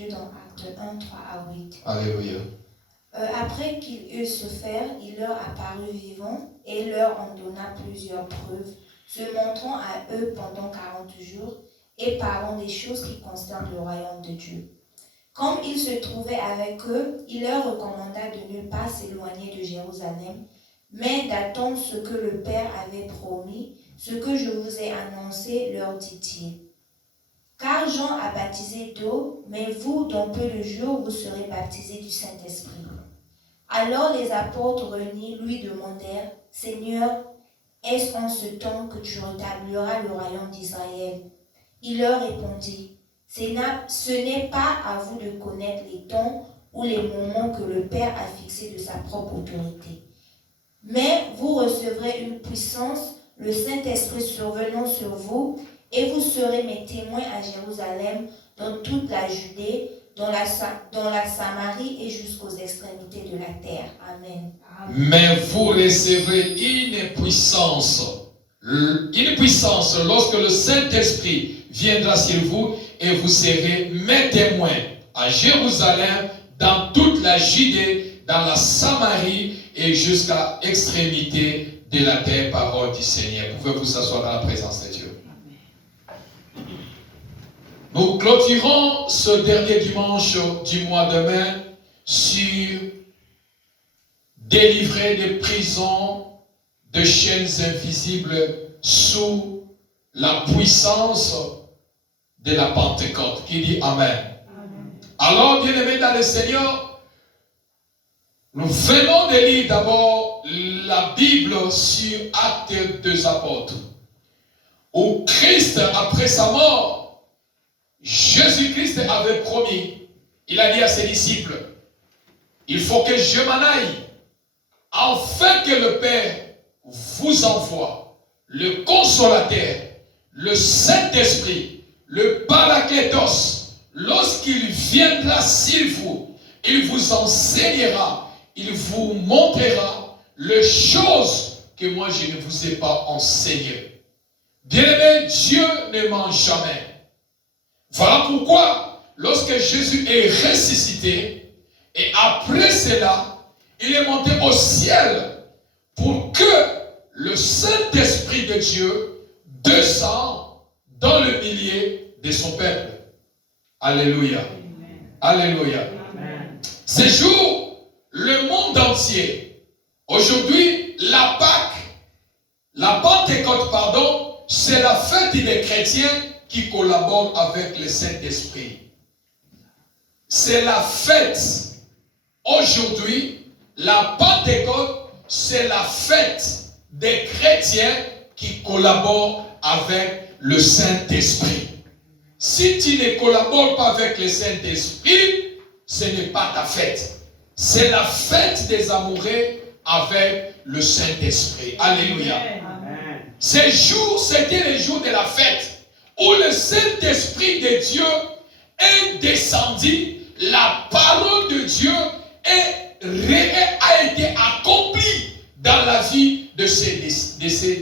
Dieu dans Actes 1, 3 à 8. Alléluia. Après qu'ils eussent souffert, il leur apparut vivant et leur en donna plusieurs preuves, se montrant à eux pendant 40 jours et parlant des choses qui concernent le royaume de Dieu. Comme il se trouvait avec eux, il leur recommanda de ne pas s'éloigner de Jérusalem, mais d'attendre ce que le Père avait promis, ce que je vous ai annoncé, leur dit-il. Car Jean a baptisé d'eau, mais vous, dans peu de jours, vous serez baptisés du Saint-Esprit. Alors les apôtres réunis lui demandèrent, « Seigneur, est-ce en ce temps que tu rétabliras le royaume d'Israël ?» Il leur répondit, « Ce n'est pas à vous de connaître les temps ou les moments que le Père a fixés de sa propre autorité. Mais vous recevrez une puissance, le Saint-Esprit survenant sur vous, et vous serez mes témoins à Jérusalem, dans toute la Judée, dans la Samarie et jusqu'aux extrémités de la terre. » Amen. Mais vous recevrez une puissance lorsque le Saint-Esprit viendra sur vous, et vous serez mes témoins à Jérusalem, dans toute la Judée, dans la Samarie et jusqu'à l'extrémité de la terre. Parole du Seigneur. Pouvez-vous vous asseoir dans la présence de Dieu. Nous clôturons ce dernier dimanche du mois de mai sur délivrer des prisons, de chaînes invisibles sous la puissance de la Pentecôte. Qui dit Amen. Amen. Alors, bien-aimés dans le Seigneur, nous venons de lire d'abord la Bible sur Actes des Apôtres, où Christ, après sa mort, Jésus-Christ avait promis, il a dit à ses disciples, il faut que je m'en aille, afin que le Père vous envoie le Consolateur, le Saint-Esprit, le Paraclétos. Lorsqu'il viendra sur vous, il vous enseignera, il vous montrera les choses que moi je ne vous ai pas enseignées. Bien-aimé, Dieu ne ment jamais. Voilà pourquoi, lorsque Jésus est ressuscité, et après cela, il est monté au ciel pour que le Saint-Esprit de Dieu descende dans le milieu de son peuple. Alléluia. Amen. Alléluia. Amen. Ce jour, le monde entier, aujourd'hui, la Pâque, la Pentecôte, pardon, c'est la fête des chrétiens qui collaborent avec le Saint-Esprit. C'est la fête. Aujourd'hui, la Pentecôte, c'est la fête des chrétiens qui collaborent avec le Saint-Esprit. Si tu ne collabores pas avec le Saint-Esprit, ce n'est pas ta fête. C'est la fête des amoureux avec le Saint-Esprit. Alléluia. Amen. Ces jours, c'était les jours de la fête où le Saint-Esprit de Dieu est descendu, la parole de Dieu a été accomplie dans la vie de ses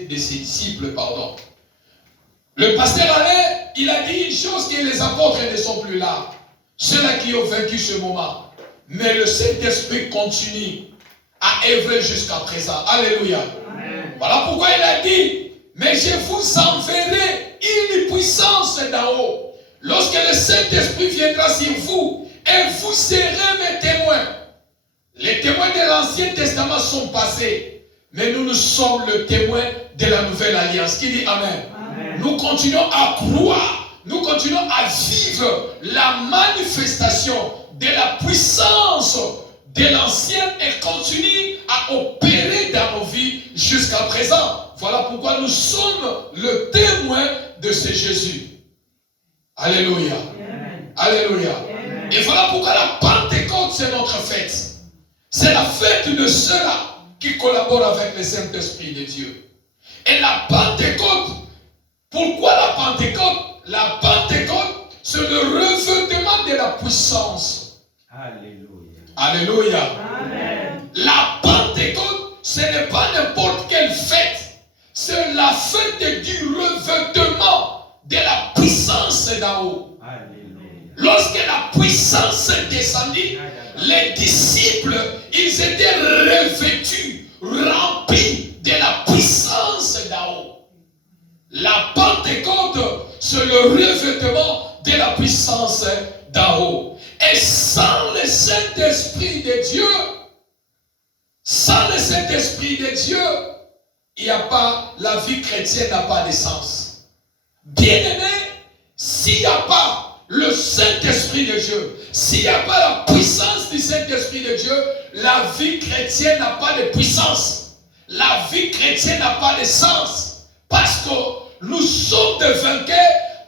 disciples. Pardon. Le pasteur Alain, il a dit une chose, que les apôtres ne sont plus là. Ceux-là qui ont vaincu ce moment. Mais le Saint-Esprit continue à œuvrer jusqu'à présent. Alléluia. Amen. Voilà pourquoi il a dit, mais je vous enverrai une puissance d'en haut. Lorsque le Saint-Esprit viendra sur vous, et vous serez mes témoins. Les témoins de l'Ancien Testament sont passés, mais nous sommes le témoin de la Nouvelle Alliance. Qui dit Amen. Amen. Nous continuons à croire, nous continuons à vivre la manifestation de la puissance de l'Ancienne et continue à opérer dans nos vies jusqu'à présent. Voilà pourquoi nous sommes le témoin de ce Jésus. Alléluia. Amen. Alléluia. Amen. Et voilà pourquoi la Pentecôte, c'est notre fête. C'est la fête de ceux-là qui collaborent avec le Saint-Esprit de Dieu. Et la Pentecôte, pourquoi la Pentecôte? La Pentecôte, c'est le revêtement de la puissance. Alléluia. Alléluia. Amen. La Pentecôte, ce n'est pas n'importe quelle fête. C'est la fête du revêtement de la puissance d'en haut. Alléluia. lorsque la puissance descendit, les disciples, ils étaient revêtus, remplis de la puissance d'en haut. La Pentecôte, c'est le revêtement de la puissance d'en haut. Et sans le Saint-Esprit de Dieu, sans le Saint-Esprit de Dieu, il n'y a pas, la vie chrétienne n'a pas de sens. Bien-aimé, s'il n'y a pas le Saint-Esprit de Dieu, s'il n'y a pas la puissance du Saint-Esprit de Dieu, la vie chrétienne n'a pas de puissance. La vie chrétienne n'a pas de sens. Parce que nous sommes des vainqueurs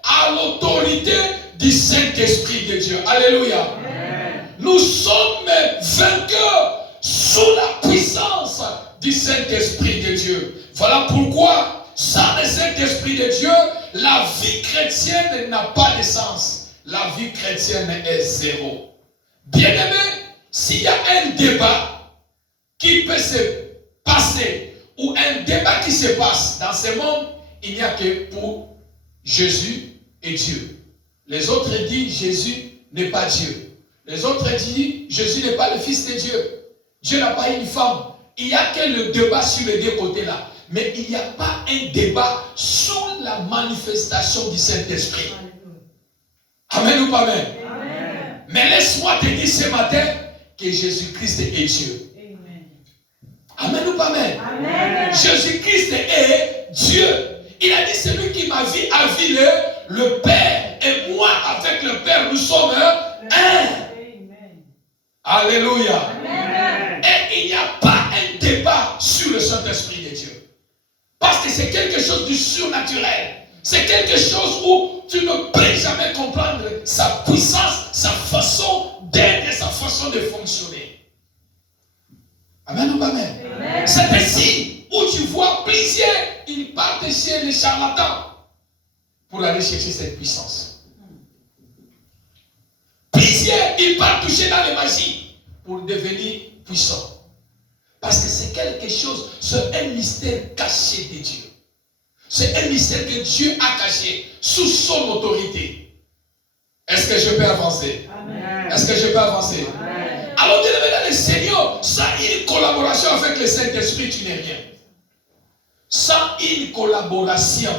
à l'autorité du Saint-Esprit de Dieu. Alléluia. Amen. Nous sommes vainqueurs sous la puissance du Saint-Esprit de Dieu. Voilà pourquoi, sans le Saint-Esprit de Dieu, la vie chrétienne n'a pas de sens. La vie chrétienne est zéro. Bien-aimé, s'il y a un débat qui peut se passer, ou un débat qui se passe dans ce monde, il n'y a que pour Jésus et Dieu. Les autres disent Jésus n'est pas Dieu. Les autres disent Jésus n'est pas le Fils de Dieu. Dieu n'a pas une femme. Il n'y a que le débat sur les deux côtés là. Mais il n'y a pas un débat sur la manifestation du Saint-Esprit. Amen ou pas amen? Amen. Mais laisse-moi te dire ce matin que Jésus-Christ est Dieu. Amen ou pas amen? Amen. Jésus-Christ est Dieu. Il a dit celui qui m'a vu a vu le Père. Et moi avec le Père nous sommes un. Amen. Alléluia. Amen. Et il n'y a pas un débat sur le Saint-Esprit de Dieu. Parce que c'est quelque chose de surnaturel. C'est quelque chose où tu ne peux jamais comprendre sa puissance, sa façon d'être et sa façon de fonctionner. Amen ou pas amen? Amen. C'est ainsi où tu vois plusieurs, ils partent chez les charlatans pour aller chercher cette puissance. Plusieurs, ils partent toucher dans les magies pour devenir puissants. Parce que c'est quelque chose, c'est un mystère caché de Dieu. C'est un mystère que Dieu a caché sous son autorité. Est-ce que je peux avancer? Amen. Est-ce que je peux avancer? Amen. Alors, bien aimé dans le Seigneur, sans une collaboration avec le Saint-Esprit, tu n'es rien. Sans une collaboration,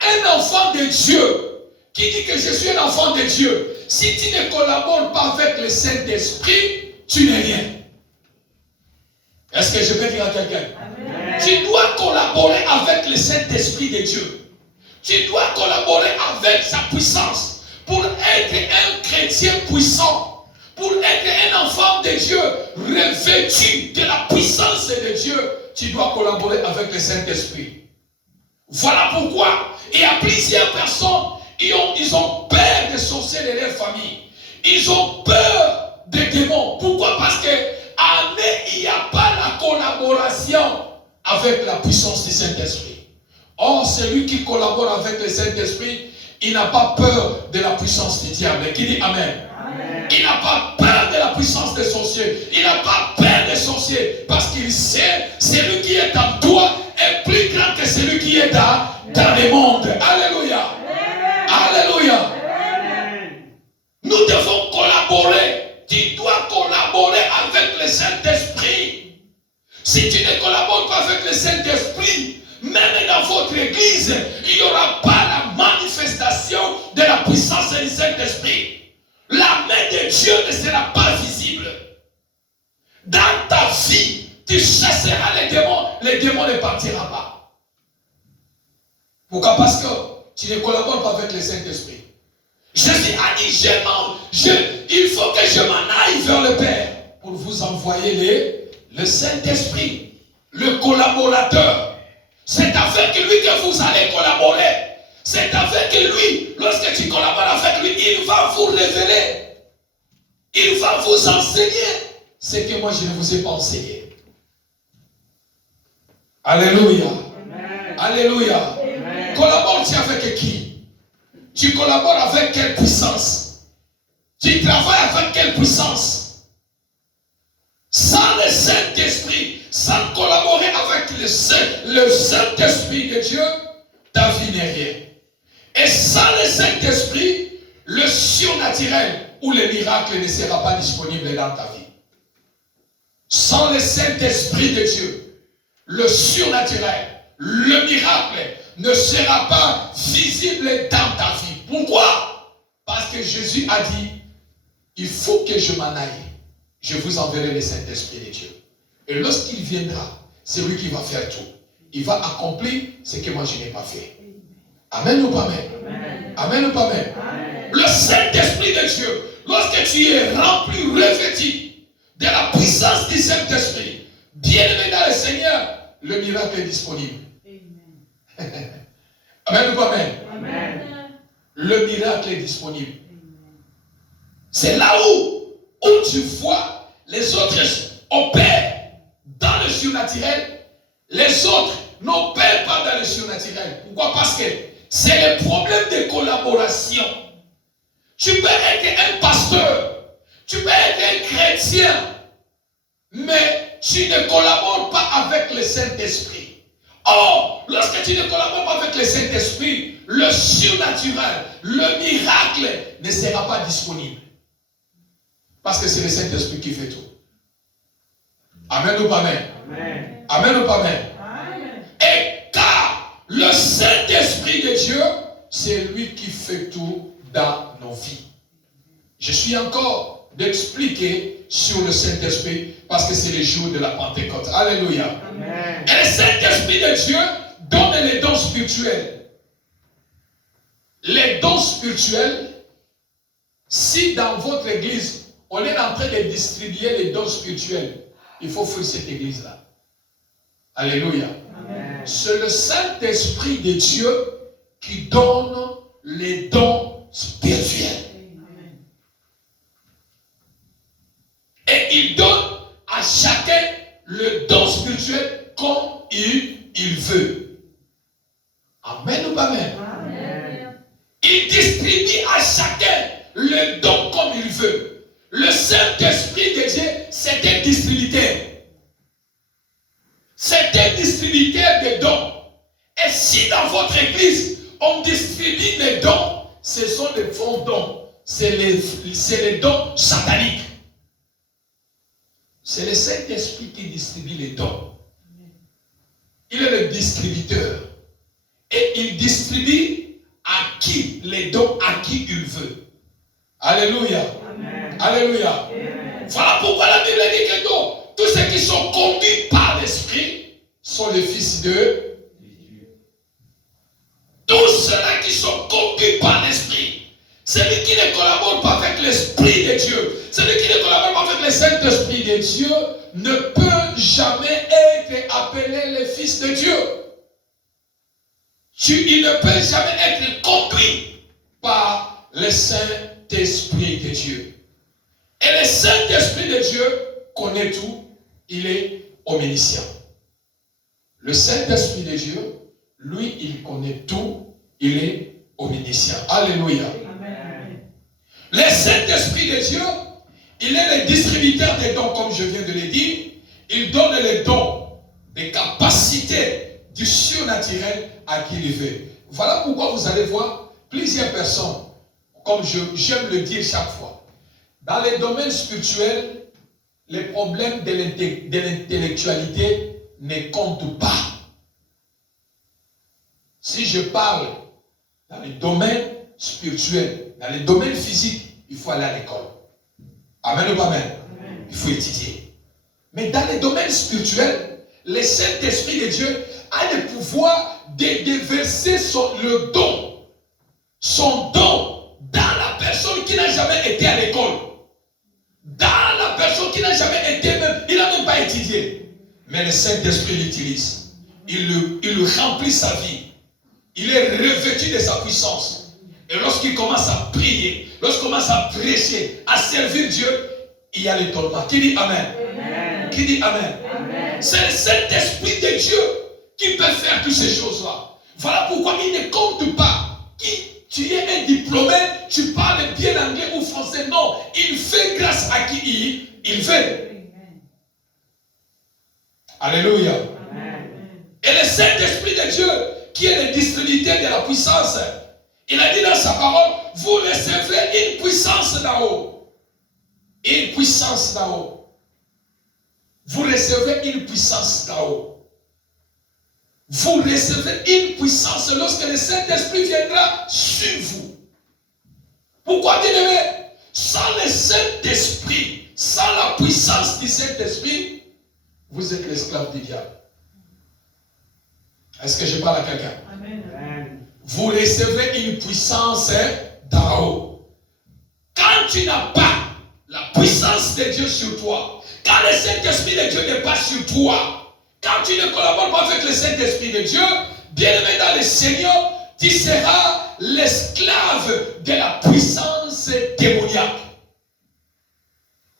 un enfant de Dieu qui dit que je suis un enfant de Dieu, si tu ne collabores pas avec le Saint-Esprit, tu n'es rien. Est-ce que je peux dire à quelqu'un? Amen. Tu dois collaborer avec le Saint-Esprit de Dieu. Tu dois collaborer avec sa puissance pour être un chrétien puissant, pour être un enfant de Dieu revêtu de la puissance de Dieu. Tu dois collaborer avec le Saint-Esprit. Voilà pourquoi il y a plusieurs personnes, ils ont peur des sorciers de leur famille. Ils ont peur des démons. Pourquoi? Parce que il n'y a pas la collaboration avec la puissance du Saint-Esprit. Or, celui qui collabore avec le Saint-Esprit, il n'a pas peur de la puissance du diable. Qui dit Amen? Amen. Il n'a pas peur de la puissance des sorciers. Il n'a pas peur des sorciers. Parce qu'il sait, celui qui est en toi est plus grand que celui qui est dans le monde. Alléluia. Amen. Alléluia. Amen. Nous devons collaborer. Tu dois collaborer avec le Saint-Esprit. Si tu ne collabores pas avec le Saint-Esprit, même dans votre église, il n'y aura pas la manifestation de la puissance du Saint-Esprit. La main de Dieu ne sera pas visible. Dans ta vie, tu chasseras les démons ne partiront pas. Pourquoi? Parce que tu ne collabores pas avec le Saint-Esprit. Jésus a dit, il faut que je m'en aille vers le Père pour vous envoyer le Saint-Esprit, le collaborateur. C'est avec lui que vous allez collaborer. C'est avec lui, lorsque tu collabores avec lui, il va vous révéler. Il va vous enseigner ce que moi je ne vous ai pas enseigné. Alléluia. Amen. Alléluia. Amen. Collabores-tu avec qui? Tu collabores avec quelle puissance? Tu travailles avec quelle puissance? Sans le Saint-Esprit, sans collaborer avec le Saint-Esprit de Dieu, ta vie n'est rien. Et sans le Saint-Esprit, le surnaturel surnaturel ou le miracle ne sera pas disponible dans ta vie. Sans le Saint-Esprit de Dieu, le surnaturel, le miracle ne sera pas visible dans ta vie. Pourquoi? Parce que Jésus a dit, il faut que je m'en aille. Je vous enverrai le Saint-Esprit de Dieu. Et lorsqu'il viendra, c'est lui qui va faire tout. Il va accomplir ce que moi je n'ai pas fait. Amen ou pas amen? Amen, amen ou pas amen? Amen. Le Saint-Esprit de Dieu, lorsque tu es rempli, revêtu de la puissance du Saint-Esprit, bien-aimé dans le Seigneur, le miracle est disponible. Amen, amen ou pas amen? Amen. Le miracle est disponible. C'est là où tu vois les autres opèrent dans le surnaturel, les autres n'opèrent pas dans le surnaturel. Pourquoi? Parce que c'est le problème de collaboration. Tu peux être un pasteur, tu peux être un chrétien, mais tu ne collabores pas avec le Saint-Esprit. Or, lorsque tu ne collabores pas avec le Saint-Esprit, le surnaturel, le miracle ne sera pas disponible. Parce que c'est le Saint-Esprit qui fait tout. Amen ou pas amen? Amen. Amen ou pas amen? Amen. Et car le Saint-Esprit de Dieu, c'est lui qui fait tout dans nos vies. Je suis encore d'expliquer sur le Saint-Esprit parce que c'est le jour de la Pentecôte. Alléluia. Amen. Et le Saint-Esprit de Dieu donne les dons spirituels. Les dons spirituels, si dans votre église, on est en train de distribuer les dons spirituels, il faut fuir cette église-là. Alléluia. Amen. C'est le Saint-Esprit de Dieu qui donne les dons spirituels. Amen. Et il donne à chacun le don spirituel comme il veut. Amen ou pas amen? Amen. Il distribue à chacun le don comme il veut. Le Saint-Esprit de Dieu, c'est un distributeur. C'est un distributeur de dons. Et si dans votre église, on distribue les dons, ce sont des faux dons. C'est les dons sataniques. C'est le Saint-Esprit qui distribue les dons. Il est le distributeur. Et il distribue à qui les dons, à qui il veut. Alléluia. Amen. Alléluia. Amen. Voilà pourquoi la Bible dit que tous ceux qui sont conduits par l'Esprit sont les fils de Dieu. Tous ceux-là qui sont conduits par l'Esprit. Celui qui ne collabore pas avec l'Esprit de Dieu, celui qui ne collabore pas avec le Saint-Esprit de Dieu, ne peut jamais être appelé le fils de Dieu. Il ne peut jamais être conduit par le Saint-Esprit de Dieu. Et le Saint-Esprit de Dieu connaît tout, il est omniscient. Le Saint-Esprit de Dieu, lui, il connaît tout, il est omniscient. Alléluia. Amen. Le Saint-Esprit de Dieu, il est le distributeur des dons, comme je viens de le dire. Il donne les dons, des capacités du surnaturel à qui il veut. Voilà pourquoi vous allez voir plusieurs personnes, comme j'aime le dire chaque fois. Dans les domaines spirituels, les problèmes de l'intellectualité ne comptent pas. Si je parle dans les domaines spirituels, dans les domaines physiques, il faut aller à l'école. Amen ou pas amen? Amen. Il faut étudier. Mais dans les domaines spirituels, le Saint-Esprit de Dieu a le pouvoir de déverser le don, son don, dans la personne qui n'a jamais été à l'école. Dans la personne qui n'a jamais été même, il n'a même pas étudié. Mais le Saint-Esprit l'utilise. Il remplit sa vie. Il est revêtu de sa puissance. Et lorsqu'il commence à prier, lorsqu'il commence à prêcher, à servir Dieu, il y a l'étonnement. Qui dit Amen? Amen. Qui dit Amen? Amen. C'est le Saint-Esprit de Dieu qui peut faire toutes ces choses-là. Voilà pourquoi il ne compte pas qui tu es un diplômé, tu parles bien anglais ou français. Non, il fait grâce à qui il veut. Amen. Alléluia. Amen. Et le Saint-Esprit de Dieu, qui est le distributeur de la puissance, il a dit dans sa parole, vous recevez une puissance d'en haut. Une puissance d'en haut. Vous recevez une puissance d'en haut. Vous recevez une puissance lorsque le Saint-Esprit viendra sur vous. Pourquoi, bien-aimé? Sans le Saint-Esprit, sans la puissance du Saint-Esprit, vous êtes l'esclave du diable. Est-ce que je parle à quelqu'un? Amen. Vous recevez une puissance d'en haut. Quand tu n'as pas la puissance de Dieu sur toi, quand le Saint-Esprit de Dieu n'est pas sur toi, quand tu ne collabores pas avec le Saint-Esprit de Dieu, bien-aimé dans le Seigneur, tu seras l'esclave de la puissance démoniaque.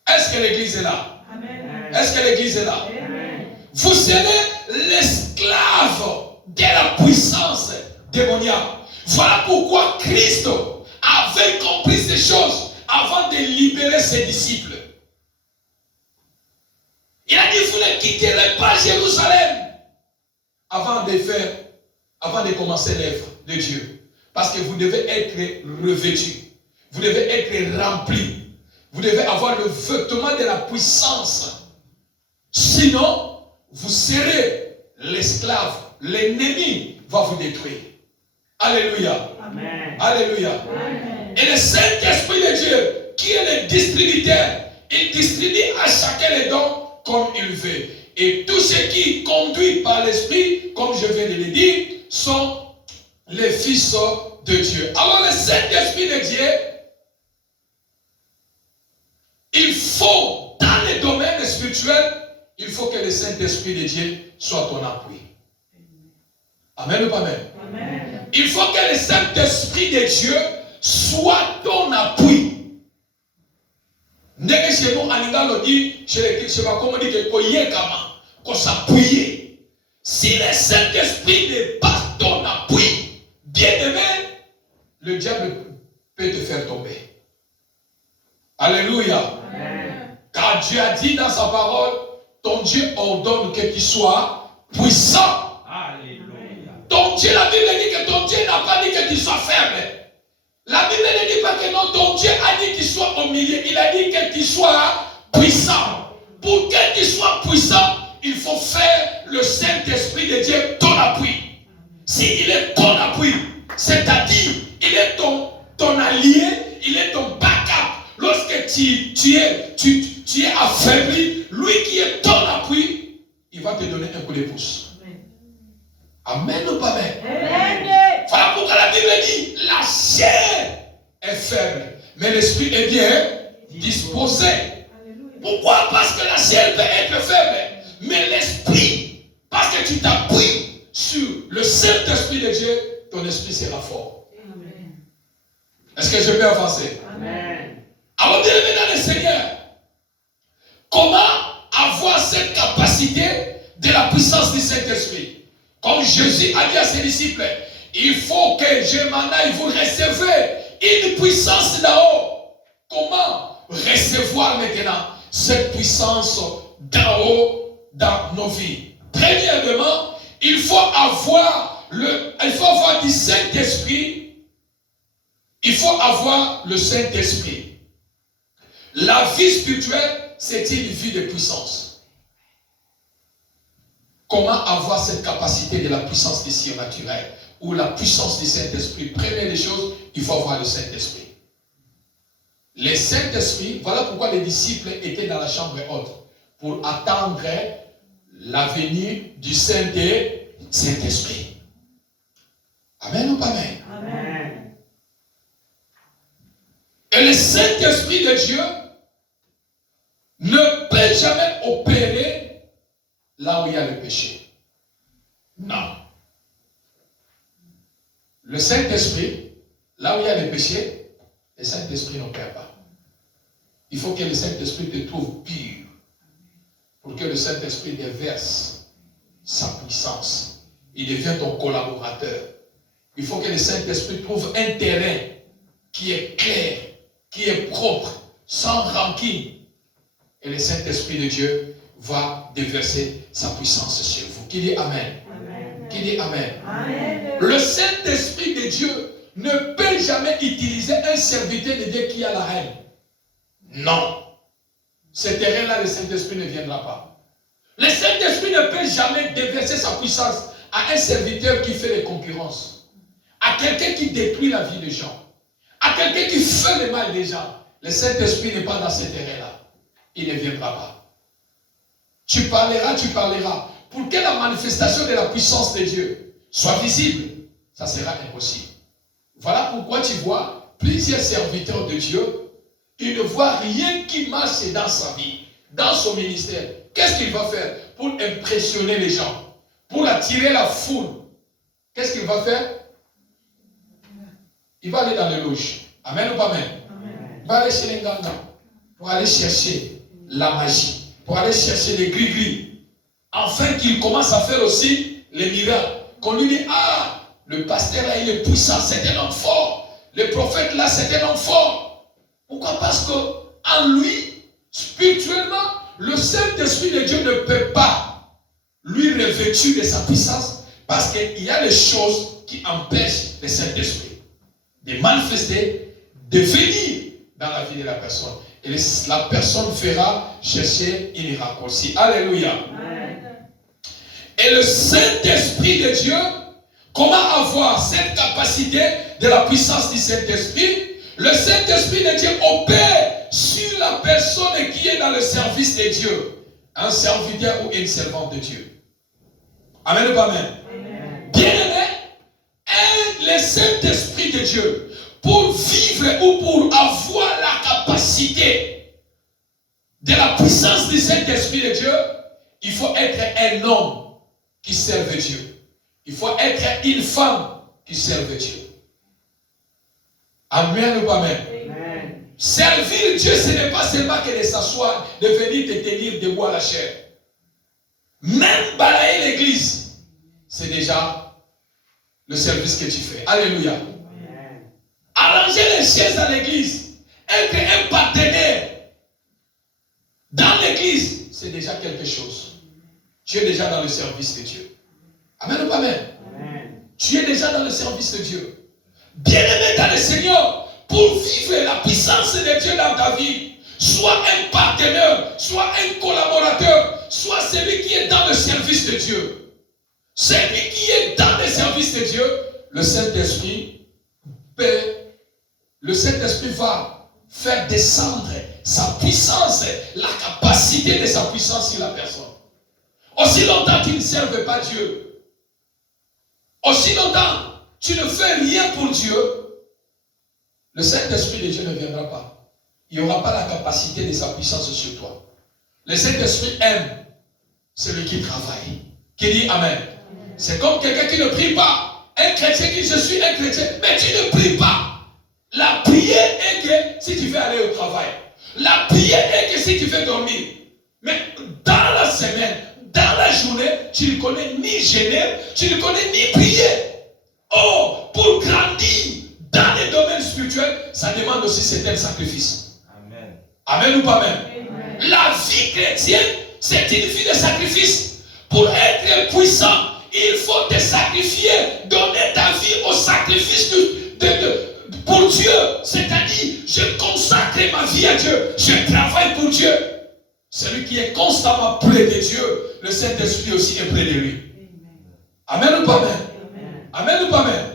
Est-ce que l'église est là? Amen. Est-ce que l'église est là? Amen. Vous serez l'esclave de la puissance démoniaque. Voilà pourquoi Christ avait compris ces choses avant de libérer ses disciples. Il a dit, vous ne quitterez pas Jérusalem avant de commencer l'œuvre de Dieu. Parce que vous devez être revêtus. Vous devez être remplis. Vous devez avoir le vêtement de la puissance. Sinon, vous serez l'esclave. L'ennemi va vous détruire. Alléluia. Amen. Alléluia. Amen. Et le Saint-Esprit de Dieu, qui est le distributeur, il distribue à chacun les dons comme il veut. Et tous ceux qui conduisent par l'Esprit, comme je viens de le dire, sont les fils de Dieu. Alors le Saint-Esprit de Dieu, il faut, dans les domaines spirituels, il faut que le Saint-Esprit de Dieu soit ton appui. Amen ou pas amen? Amen. Il faut que le Saint-Esprit de Dieu soit ton appui. Ndenge chez nous, Aninga le dit, chez les Christiens, comme on dit qu'on s'appuie. Si le Saint-Esprit n'est pas ton appui, bien-aimé, le diable peut te faire tomber. Alléluia. Amen. Car Dieu a dit dans sa parole, ton Dieu ordonne que tu sois puissant. Alléluia. Ton Dieu, la Bible dit que ton Dieu n'a pas dit que tu sois faible. La Bible ne dit pas que non, ton Dieu a dit qu'il soit au milieu. Il a dit que tu sois puissant. Pour que tu sois puissant, il faut faire le Saint-Esprit de Dieu ton appui. S'il est ton appui, c'est-à-dire, il est ton allié, il est ton backup. Lorsque tu es affaibli, lui qui est ton appui, il va te donner un coup de pouce. Amen ou pas amen? Amen. Voilà pourquoi la Bible dit, la chair est faible, mais l'esprit est bien disposé. Pourquoi? Parce que la chair peut être faible, mais l'esprit, parce que tu t'appuies sur le Saint-Esprit de Dieu, ton esprit sera fort. Amen. Est-ce que je peux avancer? Amen. Alors, bien aimé dans le Seigneur, comment avoir cette capacité de la puissance du Saint-Esprit? Comme Jésus a dit à ses disciples, il faut que je m'en aille, vous recevez une puissance d'en haut. Comment recevoir maintenant cette puissance d'en haut dans nos vies? Premièrement, il faut avoir du Saint-Esprit. Il faut avoir le Saint-Esprit. La vie spirituelle, c'est une vie de puissance. Comment avoir cette capacité de la puissance du surnaturel ou la puissance du Saint-Esprit? Première des choses, il faut avoir le Saint-Esprit. Le Saint-Esprit, voilà pourquoi les disciples étaient dans la chambre haute, pour attendre la venue du Saint-Esprit. Amen ou pas amen? Amen. Et le Saint-Esprit de Dieu ne peut jamais opérer là où il y a le péché. Non. Le Saint-Esprit, là où il y a le péché, le Saint-Esprit n'opère pas. Il faut que le Saint-Esprit te trouve pur pour que le Saint-Esprit déverse sa puissance. Il devient ton collaborateur. Il faut que le Saint-Esprit trouve un terrain qui est clair, qui est propre, sans rancune. Et le Saint-Esprit de Dieu va déverser sa puissance sur vous. Qui dit Amen? Amen. Qui dit Amen? Amen. Le Saint-Esprit de Dieu ne peut jamais utiliser un serviteur de Dieu qui a la haine. Non. Ce terrain-là, le Saint-Esprit ne viendra pas. Le Saint-Esprit ne peut jamais déverser sa puissance à un serviteur qui fait les concurrences, à quelqu'un qui détruit la vie des gens, à quelqu'un qui fait le mal des gens. Le Saint-Esprit n'est pas dans ce terrain-là. Il ne viendra pas. Tu parleras. Pour que la manifestation de la puissance de Dieu soit visible, ça sera impossible. Voilà pourquoi tu vois plusieurs serviteurs de Dieu, ils ne voient rien qui marche dans sa vie, dans son ministère. Qu'est-ce qu'il va faire pour impressionner les gens, pour attirer la foule? Qu'est-ce qu'il va faire? Il va aller dans les loges. Amen ou pas amen? Il va aller chez les gangans pour aller chercher la magie, pour aller chercher les gris-gris, afin qu'il commence à faire aussi les miracles. Qu'on lui dit, ah, le pasteur là, il est puissant, c'est un homme fort. Le prophète là, c'est un homme fort. Pourquoi? Parce qu'en lui, spirituellement, le Saint-Esprit de Dieu ne peut pas lui revêtir de sa puissance, parce qu'il y a des choses qui empêchent le Saint-Esprit de manifester, de venir dans la vie de la personne. Et la personne fera chercher une raccourci. Alléluia. Amen. Et le Saint-Esprit de Dieu, comment avoir cette capacité de la puissance du Saint-Esprit? Le Saint-Esprit de Dieu opère sur la personne qui est dans le service de Dieu. Un serviteur ou une servante de Dieu. Amen ou pas amen? Bien-aimé, le Saint-Esprit de Dieu, pour vivre ou pour avoir la capacité de la puissance du Saint-Esprit de Dieu, il faut être un homme qui serve Dieu. Il faut être une femme qui serve Dieu. Amen ou pas amen? Servir Dieu, ce n'est pas seulement que de s'asseoir, de venir te tenir debout à la chair. Même balayer l'église, c'est déjà le service que tu fais. Alléluia. Arranger les chaises à l'église, être un partenaire dans l'église, c'est déjà quelque chose. Tu es déjà dans le service de Dieu. Amen ou pas amen? Tu es déjà dans le service de Dieu. Bien-aimé dans le Seigneur, pour vivre la puissance de Dieu dans ta vie, sois un partenaire, sois un collaborateur, sois celui qui est dans le service de Dieu. Celui qui est dans le service de Dieu, le Saint-Esprit va faire descendre sa puissance, la capacité de sa puissance sur la personne. Aussi longtemps qu'il ne serve pas Dieu, aussi longtemps tu ne fais rien pour Dieu, le Saint-Esprit de Dieu ne viendra pas. Il n'y aura pas la capacité de sa puissance sur toi. Le Saint-Esprit aime celui qui travaille, qui dit Amen. C'est comme quelqu'un qui ne prie pas. Un chrétien qui dit je suis un chrétien, mais tu ne pries pas. La prière est que si tu veux aller au travail. La prière est que si tu veux dormir. Mais dans la semaine, dans la journée, tu ne connais ni jeûner, tu ne connais ni prier. Oh, pour grandir dans les domaines spirituels, ça demande aussi certains sacrifices. Amen. Amen ou pas amen? Amen. La vie chrétienne, c'est une vie de sacrifice. Pour être puissant, il faut te sacrifier, donner ta vie au sacrifice pour Dieu. C'est-à-dire, je consacre ma vie à Dieu, je travaille pour Dieu. Celui qui est constamment près de Dieu, le Saint-Esprit aussi est près de lui. Amen ou pas amen? Amen ou pas amen?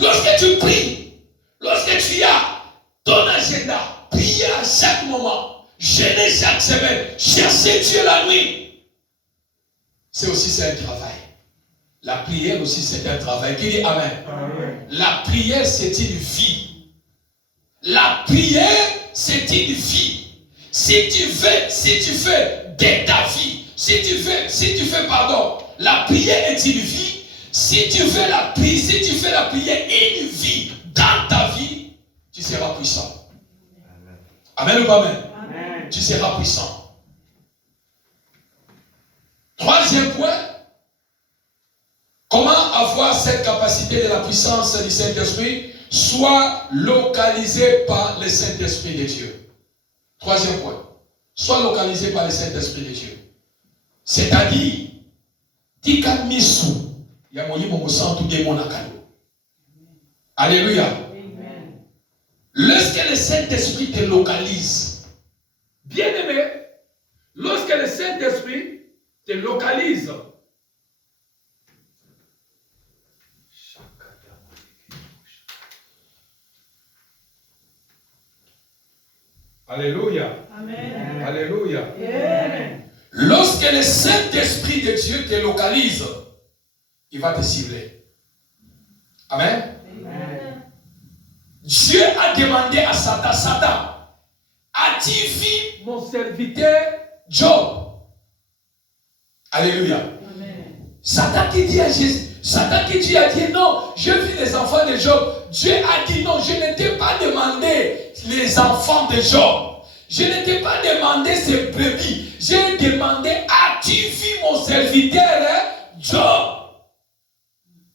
Lorsque tu pries, lorsque tu as ton agenda, prier à chaque moment, jeûner chaque semaine, chercher Dieu la nuit, c'est un travail. La prière aussi c'est un travail. Qui dit Amen? Amen. La prière c'est une vie. La prière c'est une vie. Si tu fais de ta vie, la prière est une vie. Si tu fais la prière une vie dans ta vie, tu seras puissant. Amen ou pas amen? Amen. Tu seras puissant. Troisième point, comment avoir cette capacité de la puissance du Saint-Esprit? Soit localisé par le Saint-Esprit de Dieu. Troisième point, soit localisé par le Saint-Esprit de Dieu. C'est-à-dire, Tika Misu, Yamoyi Momosantu Demonakalo. Alléluia. Amen. Lorsque le Saint-Esprit te localise, Bien-aimé, lorsque le Saint-Esprit te localise, Alléluia. Amen. Alléluia. Amen. lorsque le Saint-Esprit de Dieu te localise, il va te cibler. Amen. Amen. Dieu a demandé à Satan, Satan, as-tu vu Mon serviteur, Job? Alléluia. Amen. Satan qui dit à Jésus, Satan qui dit à Dieu, non, je vis les enfants de Job. Dieu a dit non, je ne t'ai pas demandé les enfants de Job. Je ne t'ai pas demandé ses brebis. J'ai demandé, as-tu vu mon serviteur Job?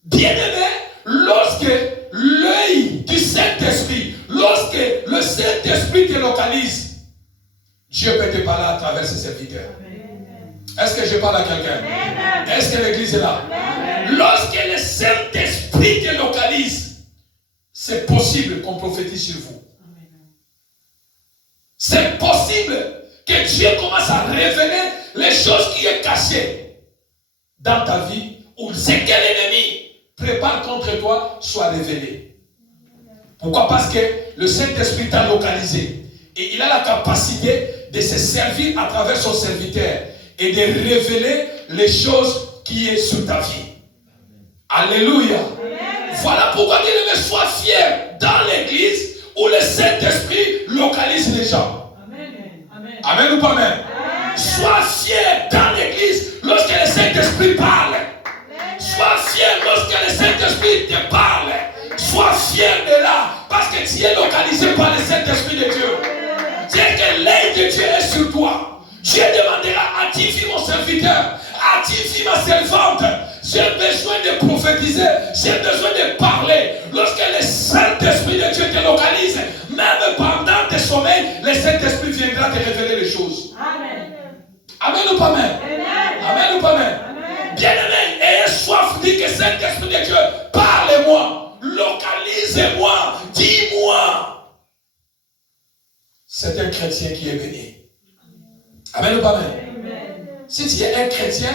Bien-aimé, lorsque l'œil du Saint-Esprit, lorsque le Saint-Esprit te localise, Dieu peut te parler à travers ses serviteurs. Est-ce que je parle à quelqu'un? Est-ce que l'église est là? Lorsque le Saint-Esprit te localise, c'est possible qu'on prophétise sur vous. C'est possible que Dieu commence à révéler les choses qui sont cachées dans ta vie, ou ce que l'ennemi prépare contre toi soit révélé. Pourquoi? Parce que le Saint-Esprit t'a localisé et il a la capacité de se servir à travers son serviteur et de révéler les choses qui sont sur ta vie. Alléluia. Voilà pourquoi bien-aimé, sois fier dans l'église où le Saint-Esprit localise les gens. Amen. Amen. Amen ou pas amen? Sois fier dans l'église lorsque le Saint-Esprit parle. Sois fier lorsque le Saint-Esprit te parle. Sois fier de là parce que tu es localisé par le Saint-Esprit de Dieu. Dès que l'œil de Dieu est sur toi, Dieu demandera, as-tu vu mon serviteur? As-tu vu ma servante? J'ai besoin de prophétiser, j'ai besoin de parler. Lorsque le Saint-Esprit de Dieu te localise, même pendant tes sommeils, le Saint-Esprit viendra te révéler les choses. Amen. Amen ou pas amen? Amen. Amen ou pas amen? Bien-aimé, ayez soif, dit que Saint-Esprit de Dieu, parle-moi, localisez-moi, dis-moi. C'est un chrétien qui est béni. Amen ou pas amen? Si tu es un chrétien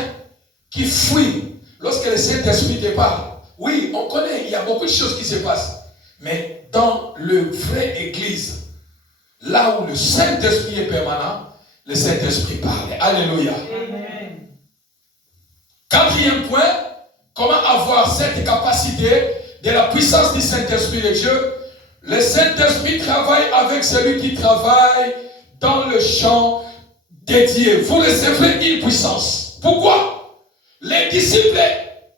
qui fuit lorsque le Saint-Esprit te parle, oui, on connaît, il y a beaucoup de choses qui se passent. Mais dans le vrai église, là où le Saint-Esprit est permanent, le Saint-Esprit parle. Alléluia. Amen. Quatrième point, comment avoir cette capacité de la puissance du Saint-Esprit de Dieu? Le Saint-Esprit travaille avec celui qui travaille dans le champ dédié. Vous recevez une puissance. Pourquoi? Les disciples,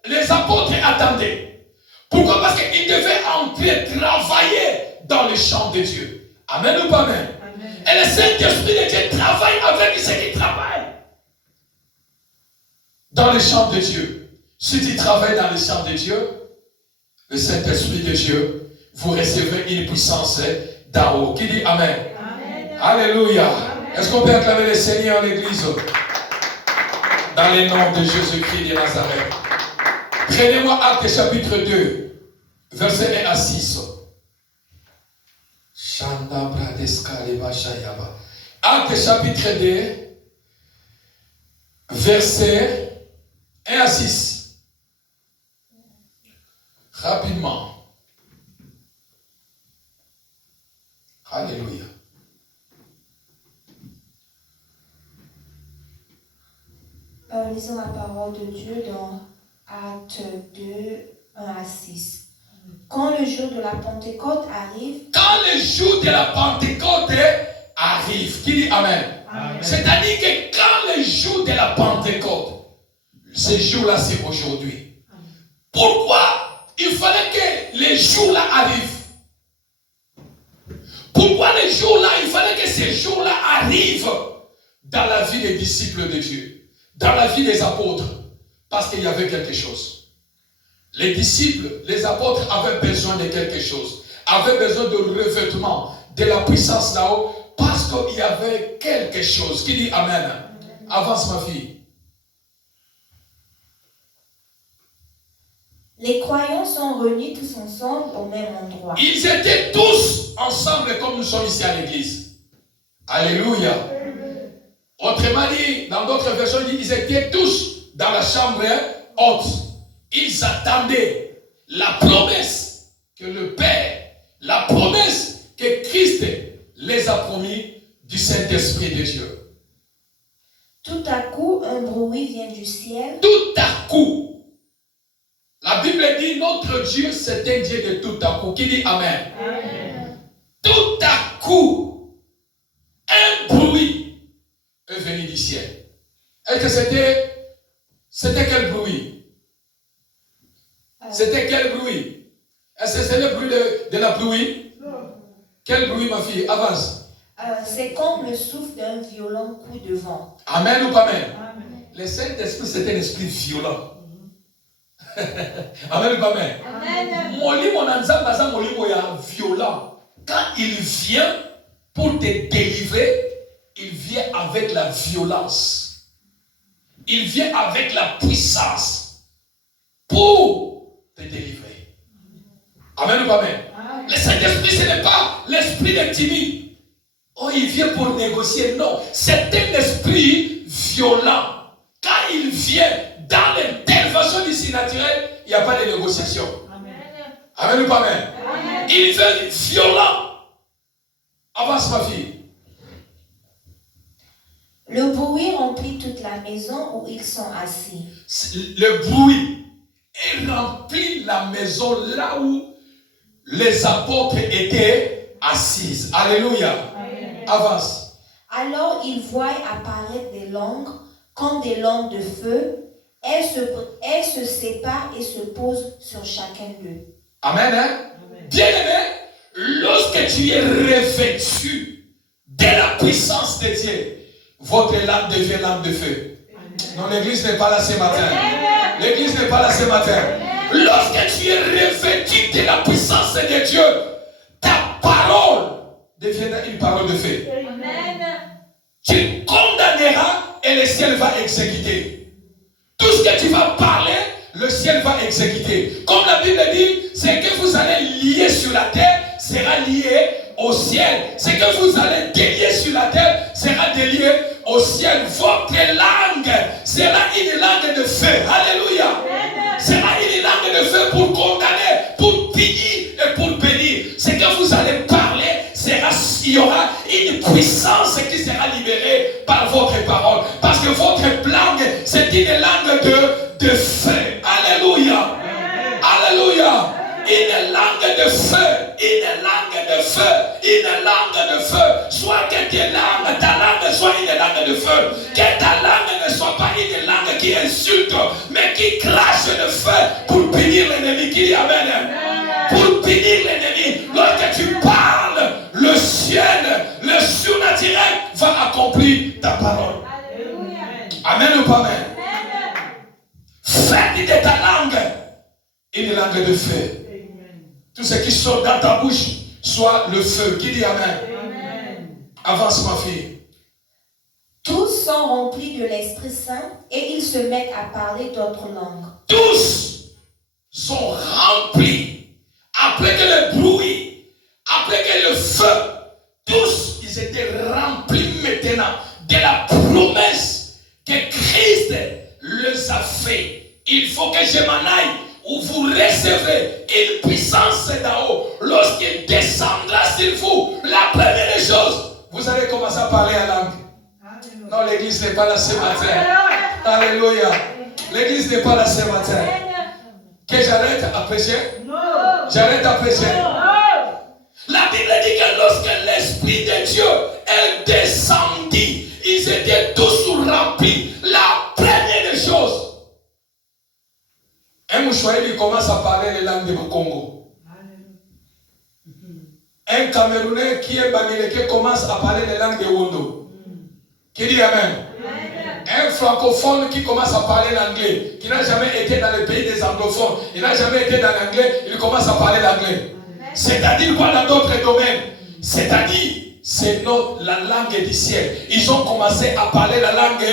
les apôtres attendaient. Pourquoi? Parce qu'ils devaient entrer, travailler dans le champ de Dieu. Amen ou pas amen? Amen. Et le Saint-Esprit de Dieu travaille avec ceux qui travaillent dans le champ de Dieu. Si tu travailles dans le champ de Dieu, le Saint-Esprit de Dieu, vous recevrez une puissance d'en haut. Qui dit amen? Amen. Alléluia. Est-ce qu'on peut acclamer le Seigneur en l'église? Dans le nom de Jésus-Christ de Nazareth. Prenez-moi Actes chapitre 2, verset 1 à 6. Actes chapitre 2, verset 1 à 6. Rapidement. Alléluia. Lisons la parole de Dieu dans Actes 2, 1 à 6. Quand le jour de la Pentecôte arrive, Quand le jour de la Pentecôte arrive, qui dit amen? Amen. C'est-à-dire que quand le jour de la Pentecôte, ce jour-là c'est aujourd'hui. Pourquoi il fallait que les jours-là arrivent? Pourquoi les jours-là, il fallait que ces jours-là arrivent dans la vie des disciples de Dieu, dans la vie des apôtres? Parce qu'il y avait quelque chose. Les disciples, les apôtres avaient besoin de quelque chose, avaient besoin de revêtement, de la puissance là-haut, parce qu'il y avait quelque chose. Qui dit amen? Avance ma fille. Les croyants sont réunis tous ensemble au même endroit. Ils étaient tous ensemble comme nous sommes ici à l'église. Alléluia. Autrement dit, dans d'autres versions, ils étaient tous dans la chambre haute. Ils attendaient la promesse que le Père, la promesse que Christ les a promis du Saint-Esprit de Dieu. Tout à coup, un bruit vient du ciel. Tout à coup. La Bible dit notre Dieu c'est un Dieu de tout à coup. Qui dit Amen? Amen. Tout à coup, un bruit est venu du ciel. Est-ce que c'était quel bruit? C'était quel bruit? Est-ce que c'est le bruit de la pluie? Quel bruit, ma fille? Avance. C'est comme le souffle d'un violent coup de vent. Amen ou pas amen? Amen. Le Saint-Esprit, c'est un esprit violent. Amen ou pas amen? Amen. Molimo nanza baza molimo ya violent. Quand il vient pour te délivrer, il vient avec la violence. Il vient avec la puissance pour te délivrer. Amen ou pas amen? Amen. Le Saint-Esprit, ce n'est pas l'esprit des timides. Oh, il vient pour négocier. Non, c'est un esprit violent. Quand il vient dans l'intervention du naturel, il n'y a pas de négociation. Amen. Amen ou pas amen? Amen. Il veut violent. Avance ma fille. Le bruit remplit toute la maison où ils sont assis. Le bruit est rempli la maison là où les apôtres étaient assis. Alléluia. Amen. Avance. Alors ils voient apparaître des langues comme des langues de feu. Elles se séparent et se posent sur chacun d'eux. Amen. Hein? Amen. Bien-aimé, lorsque tu es revêtu de la puissance de Dieu, votre langue devient langue de feu. Non, l'église n'est pas là ce matin. L'église n'est pas là ce matin. Lorsque tu es revêtu de la puissance de Dieu, ta parole deviendra une parole de feu. Amen. Tu condamneras et le ciel va exécuter. Tout ce que tu vas parler, le ciel va exécuter. Comme la Bible dit, ce que vous allez lier sur la terre sera lié au ciel. Ce que vous allez délier sur la terre sera délié au ciel. Votre langue sera une langue de feu. Alléluia. Sera une langue de feu pour condamner, pour punir et pour bénir. Ce que vous allez parler il y aura une puissance qui sera libérée par votre parole. Parce que votre langue, c'est une langue de feu. Alléluia. Alléluia. Une langue de feu. Une langue de feu. Une langue de feu. Soit que ta langue soit une langue de feu. Que ta langue ne soit pas une langue qui insulte, mais qui crache le feu pour punir l'ennemi. Qui dit Amen. Pour punir l'ennemi. Lorsque tu parles, le ciel, le surnaturel va accomplir ta parole. Alléluia. Amen ou pas amen? Faites de ta langue une langue de feu. Tout ce qui sort dans ta bouche soit le feu. Qui dit Amen? Amen. Avance ma fille. Tous sont remplis de l'Esprit Saint et ils se mettent à parler d'autres langues. Tous sont remplis. Après que le bruit, après que le feu, tous ils étaient remplis maintenant de la promesse que Christ les a fait. Il faut que je m'en aille où vous recevrez une puissance d'en haut. Lorsqu'il descendra sur vous, la première chose, vous allez commencer à parler en langue. Non, l'église n'est pas là ce matin. Alléluia. L'église n'est pas là ce matin. Que j'arrête à prêcher? Non. J'arrête à prêcher. Non. La Bible dit que lorsque l'Esprit de Dieu est descendu, ils étaient tous remplis. La première des choses, un Mouchouaïli commence à parler les langues du Congo. Un Camerounais qui est Bangélé commence à parler les langues de Wondo. Qui dit Amen? Un francophone qui commence à parler l'anglais, qui n'a jamais été dans le pays des anglophones, il n'a jamais été dans l'anglais, il commence à parler l'anglais. C'est-à-dire quoi dans d'autres domaines? C'est-à-dire, c'est la langue du ciel. Ils ont commencé à parler la langue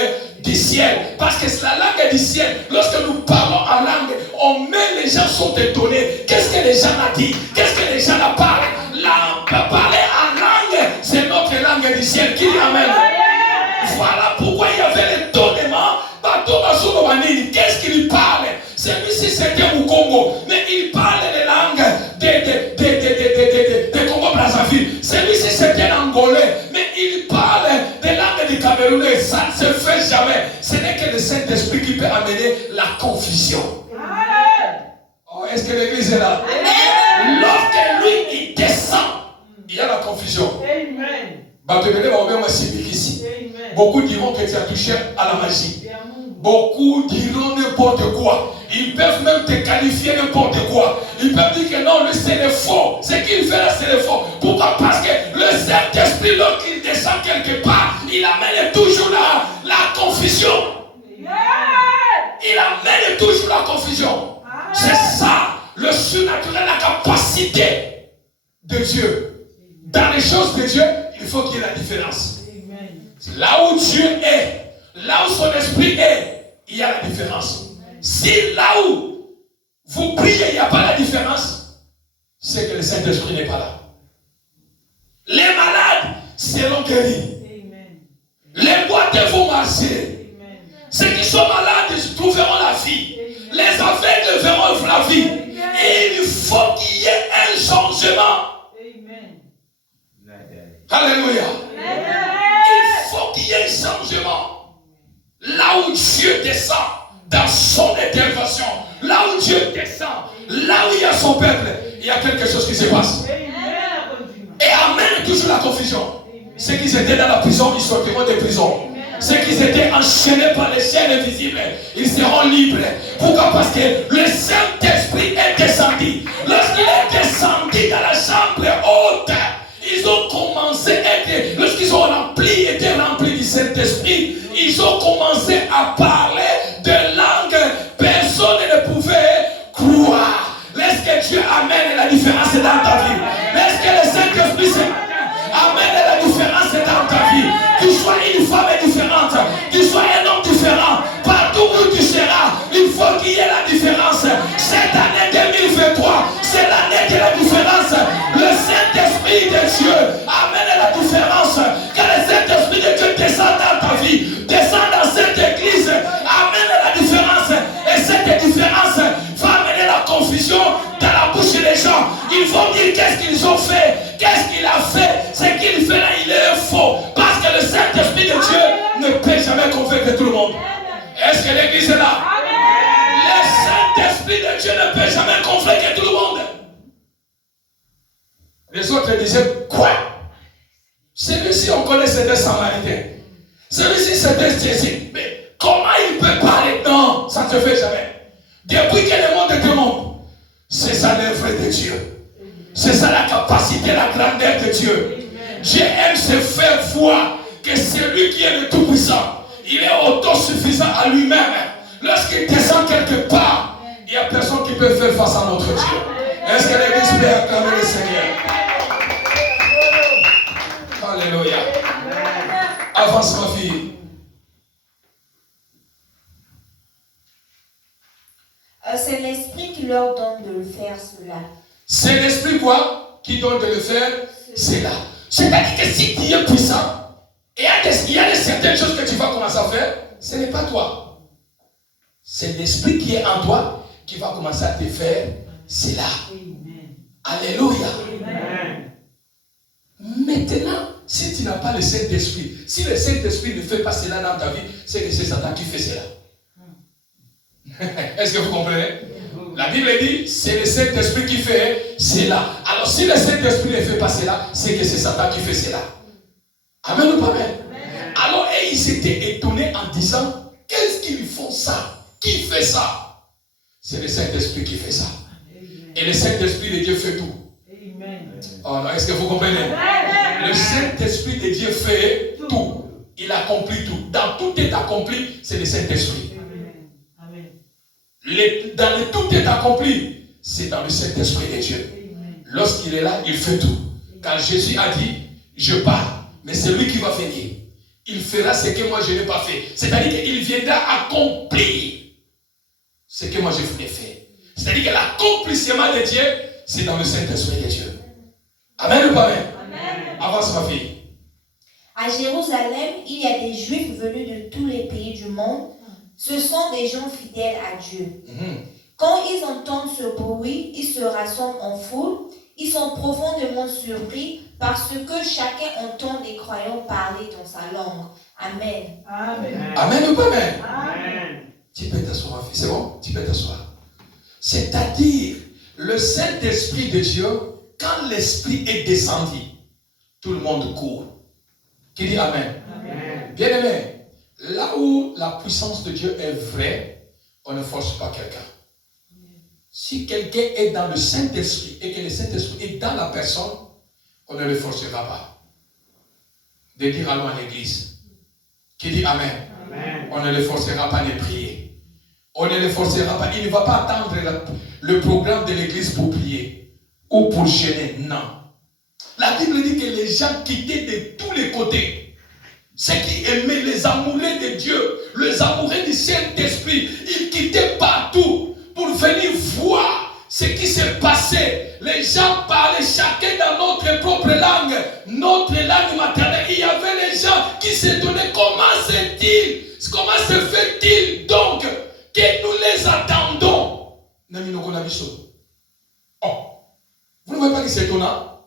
du ciel. Parce que c'est la langue du ciel. Lorsque nous parlons en langue, les gens sont étonnés. Qu'est-ce que les gens ont dit? Qu'est-ce que les gens parlent? Parler en langue, c'est notre langue du ciel. Qui dit Amen? Voilà pourquoi il y avait l'étonnement. Qu'est-ce qu'il parle? Celui-ci c'était au Congo, mais il parle les langues de Congo-Brazzaville. Celui-ci c'était l'Angolais, mais il parle des langues du Camerounais. Ça ne se fait jamais. Ce n'est que le Saint-Esprit qui peut amener la confusion. Oh, est-ce que l'église est là? Amen. Lorsque lui il descend, il y a la confusion. Amen. Beaucoup diront que tu as touché à la magie. Beaucoup diront n'importe quoi. Ils peuvent même te qualifier n'importe quoi. Ils peuvent dire que non, c'est le faux. Ce qu'il fait là, c'est le faux. Pourquoi? Parce que le Saint-Esprit, lorsqu'il descend quelque part, il amène toujours la confusion. Il amène toujours la confusion. C'est ça, le surnaturel, la capacité de Dieu. Dans les choses de Dieu, il faut qu'il y ait la différence. Là où Dieu est, là où son esprit est, il y a la différence. Si là où vous priez, il n'y a pas la différence, c'est que le Saint-Esprit n'est pas là. Les malades seront guéris. Les boiteux vont marcher. Ceux qui sont malades trouveront la vie. Les aveugles verront la vie. Et il faut qu'il y ait un changement. Alléluia. Il faut qu'il y ait un changement. Là où Dieu descend dans son intervention, là où Dieu descend, là où il y a son peuple, il y a quelque chose qui se passe. Et amène toujours la confusion. Ceux qui étaient dans la prison, ils sortiront des prisons. Ceux qui étaient enchaînés par les chaînes invisibles, ils seront libres. Pourquoi? Parce que le Saint-Esprit est descendu. Lorsqu'il est descendu dans la chambre haute, ils ont commencé à être, lorsqu'ils ont été remplis du Saint-Esprit, ils ont commencé à parler de langues. Personne ne pouvait croire. Est-ce que Dieu amène la différence dans ta vie? Est-ce que le Saint-Esprit amène la différence dans ta vie? Tu sois une femme différente, tu sois un homme différent, partout où tu seras, il faut qu'il y ait la différence. Cette année 2023, c'est l'année de la différence. Le Saint-Esprit de Dieu amène la différence. Que le Saint-Esprit de Dieu descend dans ta vie, descend dans cette église, amène la différence. Et cette différence va amener la confusion dans la bouche des gens. Ils vont dire qu'est-ce qu'ils ont fait, qu'est-ce qu'il a fait, ce qu'il fait là, il est faux. Parce que le Saint-Esprit de Dieu ne peut jamais convaincre tout le monde. Est-ce que l'église est là? Le Saint-Esprit de Dieu ne peut jamais convaincre tout le monde. Les autres disaient, quoi? Celui-ci, on connaît, c'était Samaritain. Celui-ci, c'était Jésus. Mais comment il peut parler? Non, ça ne se fait jamais. Depuis que le monde est monde, c'est ça l'œuvre de Dieu. C'est ça la capacité, la grandeur de Dieu. Dieu aime se faire voir que c'est lui qui est le Tout-Puissant. Il est autosuffisant à lui-même. Lorsqu'il descend quelque part, il n'y a personne qui peut faire face à notre Dieu. Est-ce que l'église peut acclamer le Seigneur? Alléluia. Avance ma fille. C'est l'Esprit qui leur donne de le faire cela. C'est l'Esprit quoi? Qui donne de le faire cela. C'est-à-dire que si tu es puissant, et il y a certaines choses que tu vas commencer à faire, ce n'est pas toi. C'est l'Esprit qui est en toi qui va commencer à te faire cela. Alléluia. Amen. Maintenant, si tu n'as pas le Saint-Esprit, si le Saint-Esprit ne fait pas cela dans ta vie, c'est que c'est Satan qui fait cela. Est-ce que vous comprenez? La Bible dit, c'est le Saint-Esprit qui fait cela. Alors si le Saint-Esprit ne fait pas cela, c'est que c'est Satan qui fait cela. Amen ou pas amen? Alors ils étaient étonnés en disant, qu'est-ce qu'ils font ça? Qui fait ça? C'est le Saint-Esprit qui fait ça. Et le Saint-Esprit de Dieu fait tout. Oh, est-ce que vous comprenez? Le Saint-Esprit de Dieu fait tout. Il accomplit tout. Dans tout est accompli, c'est le Saint-Esprit. Dans le tout est accompli, c'est dans le Saint-Esprit de Dieu. Lorsqu'il est là, il fait tout. Quand Jésus a dit, je pars, mais c'est lui qui va venir. il fera ce que moi je n'ai pas fait. C'est-à-dire qu'il viendra accomplir ce que moi je voulais faire. C'est-à-dire que l'accomplissement de Dieu, c'est dans le Saint-Esprit de Dieu. Amen ou pas amen? Amen. Avance ma fille. À Jérusalem, il y a des Juifs venus de tous les pays du monde. Ce sont des gens fidèles à Dieu. Quand ils entendent ce bruit, ils se rassemblent en foule. Ils sont profondément surpris parce que chacun entend des croyants parler dans sa langue. Amen. Amen. Amen ou pas amen? Amen. Tu peux t'asseoir, ma fille. C'est bon? Tu peux t'asseoir. C'est-à-dire, le Saint-Esprit de Dieu, quand l'Esprit est descendu, tout le monde court. Qui dit Amen? Amen. Bien aimé, là où la puissance de Dieu est vraie, on ne force pas quelqu'un. Si quelqu'un est dans le Saint-Esprit et que le Saint-Esprit est dans la personne, on ne le forcera pas de dire allons à l'église. Qui dit Amen? Amen. On ne le forcera pas de prier. On ne le forcera pas. Il ne va pas attendre le programme de l'église pour prier ou pour gêner. Non. La Bible dit que les gens quittaient de tous les côtés. Ceux qui aimaient les amoureux de Dieu, les amoureux du Saint-Esprit, ils quittaient partout pour venir voir ce qui s'est passé. Les gens parlaient chacun dans notre propre langue, notre langue maternelle. Il y avait les gens qui se donnaient comment se fait-il donc que nous les attendons? Oh, vous ne voyez pas que c'est étonnant?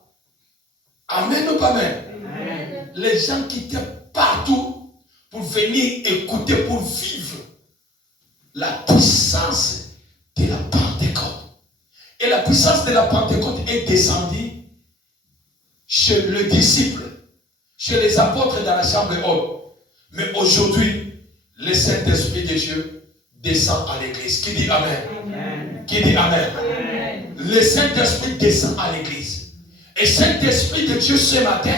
Amen ou pas amen? Amen. Les gens quittaient partout pour venir écouter, pour vivre la puissance de la Pentecôte. Et la puissance de la Pentecôte est descendue chez le disciple, chez les apôtres dans la chambre haute. Mais aujourd'hui, le Saint-Esprit de Dieu descend à l'église. Qui dit Amen? Amen. Qui dit Amen? Amen. Le Saint-Esprit descend à l'église. Et Saint-Esprit de Dieu ce matin,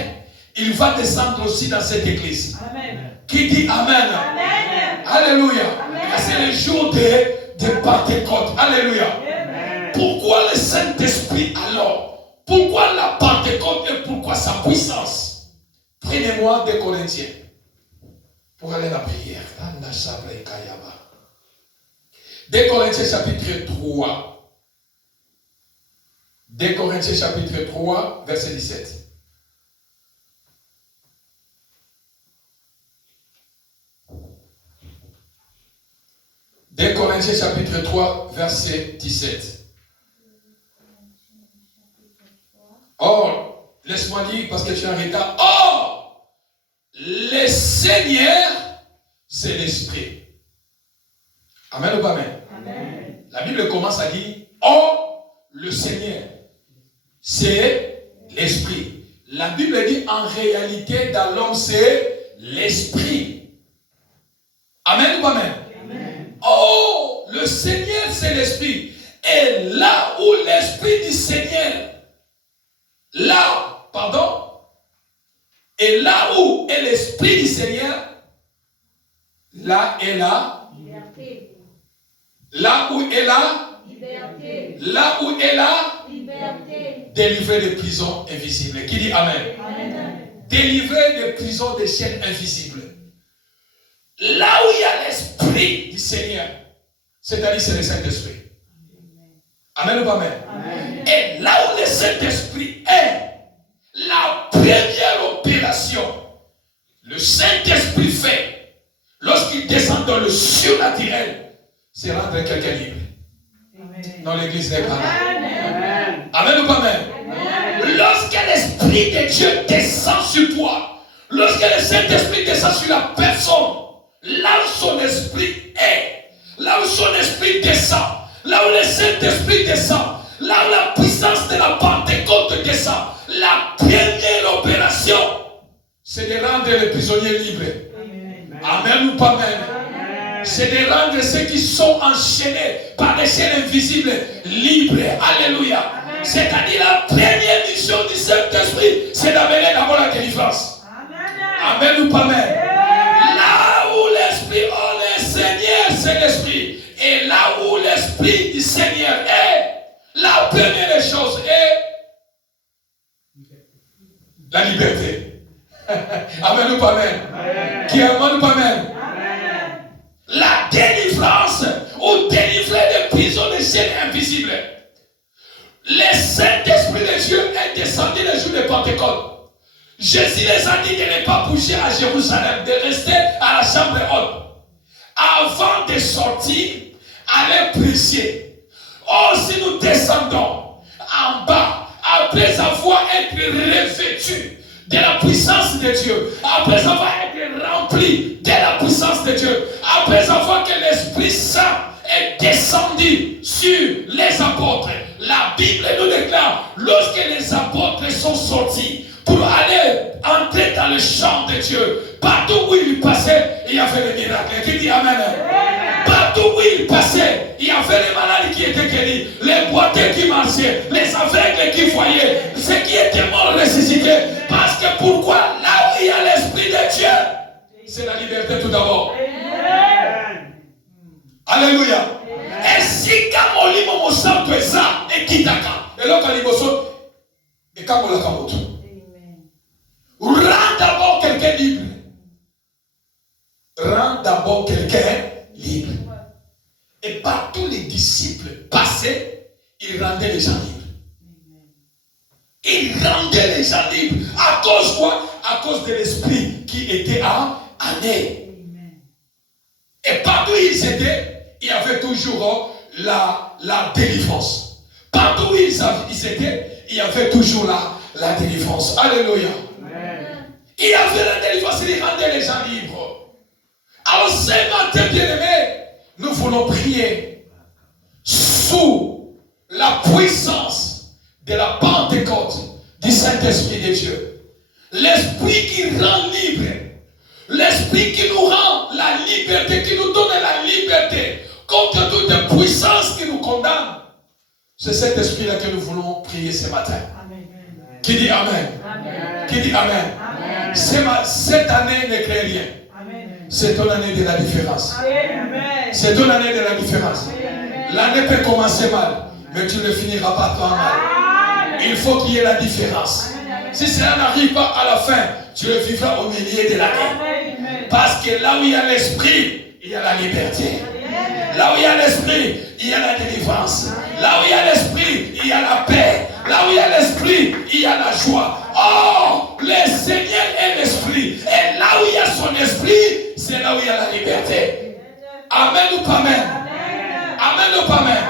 il va descendre aussi dans cette église. Amen. Qui dit Amen? Amen. Alléluia. Amen. C'est le jour de Pentecôte. Alléluia. Amen. Pourquoi le Saint-Esprit alors? Pourquoi la Pentecôte et pourquoi sa puissance? Prenez-moi 2 Corinthiens pour aller à la prière. 2 Corinthiens chapitre 3. 2 Corinthiens chapitre 3, verset 17. Corinthiens chapitre 3, verset 17. Or, laisse-moi dire parce que tu es en retard. Or, le Seigneur, c'est l'Esprit. Amen ou pas amen? Amen. La Bible commence à dire, or, le Seigneur, c'est l'Esprit. La Bible dit, en réalité, dans l'homme, c'est l'Esprit. Amen ou pas amen? Amen. Oh, le Seigneur, c'est l'Esprit. Et là où l'Esprit du Seigneur, et là où est l'Esprit du Seigneur, là est la Liberté. Là où est la Liberté. Là où est la Liberté. délivré de prison invisible. Qui dit Amen? Amen. Délivré de prison des chaînes invisibles. Là où il y a l'Esprit du Seigneur, c'est-à-dire c'est le Saint-Esprit. Amen ou pas amen? Amen. Et là où le Saint-Esprit est, la première opération, le Saint-Esprit fait, lorsqu'il descend dans le surnaturel, c'est rendre quelqu'un libre. Dans l'église n'est pas là. Amen. Amen ou pas amen? Amen. Lorsque l'Esprit de Dieu descend sur toi, lorsque le Saint-Esprit descend sur la personne, là où son esprit est, là où son esprit descend, là où le Saint-Esprit descend, là où la puissance de la Pentecôte descend, la première opération, c'est de rendre les prisonniers libres. Amen ou pas amen? C'est de rendre ceux qui sont enchaînés par des chaînes invisibles libres. Alléluia. C'est-à-dire la première mission du Saint-Esprit, c'est d'amener d'abord la délivrance. Amen ou pas amen? Là où l'Esprit, oh le Seigneur, c'est l'Esprit. Et là où l'Esprit du Seigneur est, la première chose est la liberté. Amen ou pas amen? Amen. Qui est amen ou pas amen? Amen. La délivrance ou délivrer des prisons des chaînes invisibles. Le Saint-Esprit de Dieu est descendu le jour de Pentecôte. Jésus les a dit de ne pas bouger à Jérusalem, de rester à la chambre haute. Avant de sortir, allez prêcher. Oh, si nous descendons en bas, après avoir été revêtus de la puissance de Dieu, après avoir été remplis de la puissance de Dieu, après avoir que l'Esprit Saint est descendu sur les apôtres, la Bible nous déclare, lorsque les apôtres sont sortis pour aller entrer dans le champ de Dieu, partout où ils passaient, il y avait des miracles. Qui dit Amen? Partout où ils passaient, il y avait les malades qui étaient guéris, les boiteux qui marchaient, les aveugles qui voyaient, ceux qui étaient morts ressuscités. Parce que pourquoi? Là où il y a l'Esprit de Dieu, c'est la liberté tout d'abord. Alléluia. Et si quand on lit mon sang de ça, et qui t'attend, et là quand il et quand on l'a camoté, rends d'abord quelqu'un libre. Rends d'abord quelqu'un libre. Et partout les disciples passaient, ils rendaient les gens libres. Ils rendaient les gens libres. À cause quoi? À cause de l'esprit qui était en année. Et partout où ils étaient, il y avait toujours la délivrance. Partout où ils étaient, il y avait toujours la délivrance. Alléluia. Il y avait la délivrance, il rendait les gens libres. Alors ce matin, bien-aimés, nous voulons prier sous la puissance de la Pentecôte du Saint-Esprit de Dieu. L'Esprit qui rend libre. L'Esprit qui nous rend la liberté, qui nous donne la liberté contre toute puissance qui nous condamne. C'est cet esprit-là que nous voulons prier ce matin. Amen. Qui dit Amen? Amen. Qui dit Amen? Amen. Cette année ne crée rien. C'est ton année de la différence. C'est ton année de la différence. L'année peut commencer mal, mais tu ne finiras pas toi mal. Il faut qu'il y ait la différence. Si cela n'arrive pas à la fin, tu le vivras au milieu de l'année. Parce que là où il y a l'esprit, il y a la liberté. Là où il y a l'esprit, il y a la délivrance. Là où il y a l'esprit, il y a la paix. Là où il y a l'esprit, il y a la joie. Oh, le Seigneur est l'esprit. Et là où il y a son esprit, c'est là où il y a la liberté. Amen ou pas amen? Amen ou pas amen?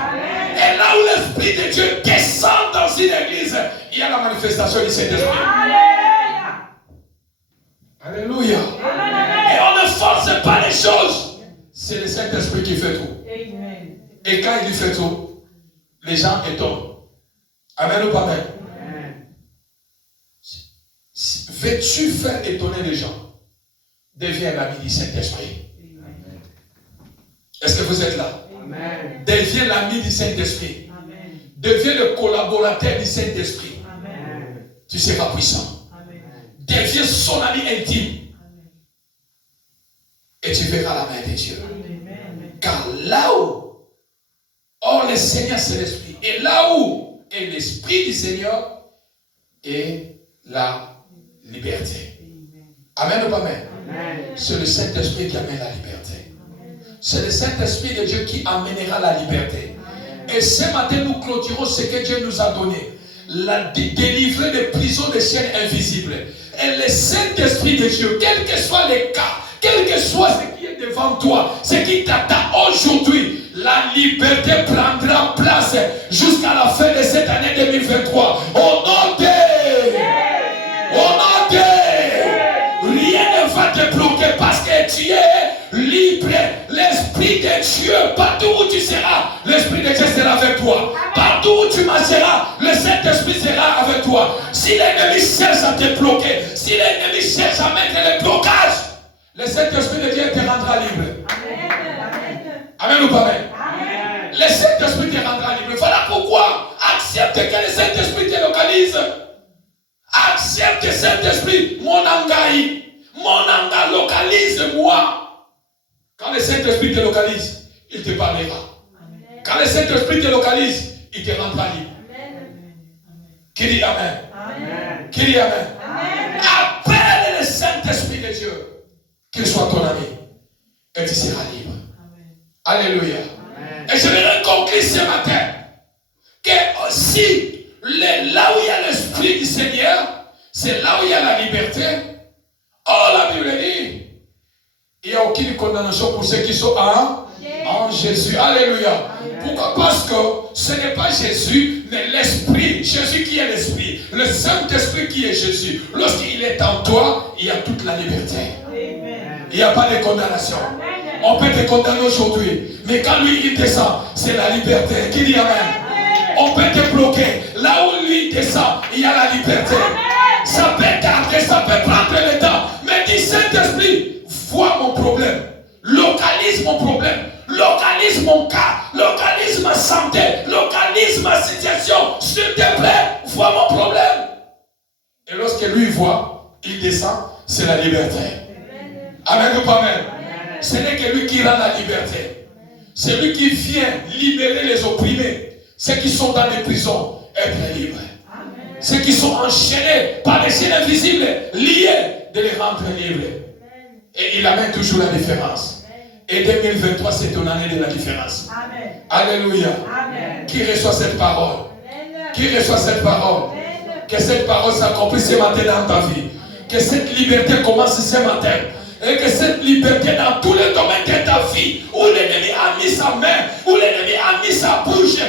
Et là où l'esprit de Dieu descend dans une église, il y a la manifestation du Saint-Esprit. Alléluia. Et on ne force pas les choses. C'est le Saint-Esprit qui fait tout. Et quand il fait tout, les gens étonnent. Amen ou pas amen? Veux-tu faire étonner les gens? Deviens l'ami du Saint-Esprit. Est-ce que vous êtes là? Amen. Deviens l'ami du Saint-Esprit. Amen. Deviens le collaborateur du Saint-Esprit. Amen. Tu seras puissant. Amen. Deviens son ami intime. Amen. Et tu verras la main de Dieu. Amen. Car là où, le Seigneur c'est l'Esprit. Et là où est l'Esprit du Seigneur est la liberté. Amen ou pas amen? C'est le Saint-Esprit qui amène la liberté. C'est le Saint-Esprit de Dieu qui amènera la liberté. Et ce matin, nous clôturons ce que Dieu nous a donné. Délivrer des prisons des chaînes invisibles. Et le Saint-Esprit de Dieu, quel que soit les cas, quel que soit ce qui est devant toi, ce qui t'attend aujourd'hui, la liberté prendra place jusqu'à la fin de cette année 2023. Au nom de... rien ne va te bloquer parce que tu es libre. L'Esprit de Dieu, partout où tu seras, l'Esprit de Dieu sera avec toi. Partout où tu marcheras, le Saint-Esprit sera avec toi. Si l'ennemi cherche à te bloquer, si l'ennemi cherche à mettre les blocages, le Saint-Esprit de Dieu te rendra libre. Amen ou pas amen? Le Saint-Esprit te rendra libre. Voilà pourquoi accepte que le Saint-Esprit te localise. Accepte Saint-Esprit, mon anga localise-moi. Quand le Saint-Esprit te localise, il te parlera. Amen. Quand le Saint-Esprit te localise, il te rendra libre. Qui dit Amen? Amen. Qui dit Amen? Amen. Appelle le Saint-Esprit qu'il soit ton ami. Et tu seras libre. Alléluia. Amen. Et je vais conclure ce matin que aussi, là où il y a l'Esprit du Seigneur, c'est là où il y a la liberté. Oh, la Bible dit, il n'y a aucune condamnation pour ceux qui sont en Jésus. Alléluia. Pourquoi? Parce que ce n'est pas Jésus, mais l'Esprit. Jésus qui est l'Esprit. Le Saint-Esprit qui est Jésus. Lorsqu'il est en toi, il y a toute la liberté. Il n'y a pas de condamnation. On peut te condamner aujourd'hui, mais quand lui il descend, c'est la liberté. Qui dit Amen? On peut te bloquer. Là où lui descend, il y a la liberté. Ça peut tarder, ça peut prendre le temps. Mais dis Saint-Esprit, vois mon problème. Localise mon problème. Localise mon cas. Localise ma santé. Localise ma situation. S'il te plaît, vois mon problème. Et lorsque lui voit, il descend, c'est la liberté. Amen ou pas amen? Ce n'est que lui qui rend la liberté. C'est lui qui vient libérer les opprimés. Ceux qui sont dans les prisons, être libres. Ceux qui sont enchaînés par les signes invisibles, liés, de les rendre libres. Et il amène toujours la différence. Et 2023, c'est une année de la différence. Amen. Alléluia. Amen. Qui reçoit cette parole? Amen. Qui reçoit cette parole? Amen. Que cette parole s'accomplisse ce matin dans ta vie. Que cette liberté commence ce matin. Et que cette liberté dans tous les domaines de ta vie, où l'ennemi a mis sa main, où l'ennemi a mis sa bouche,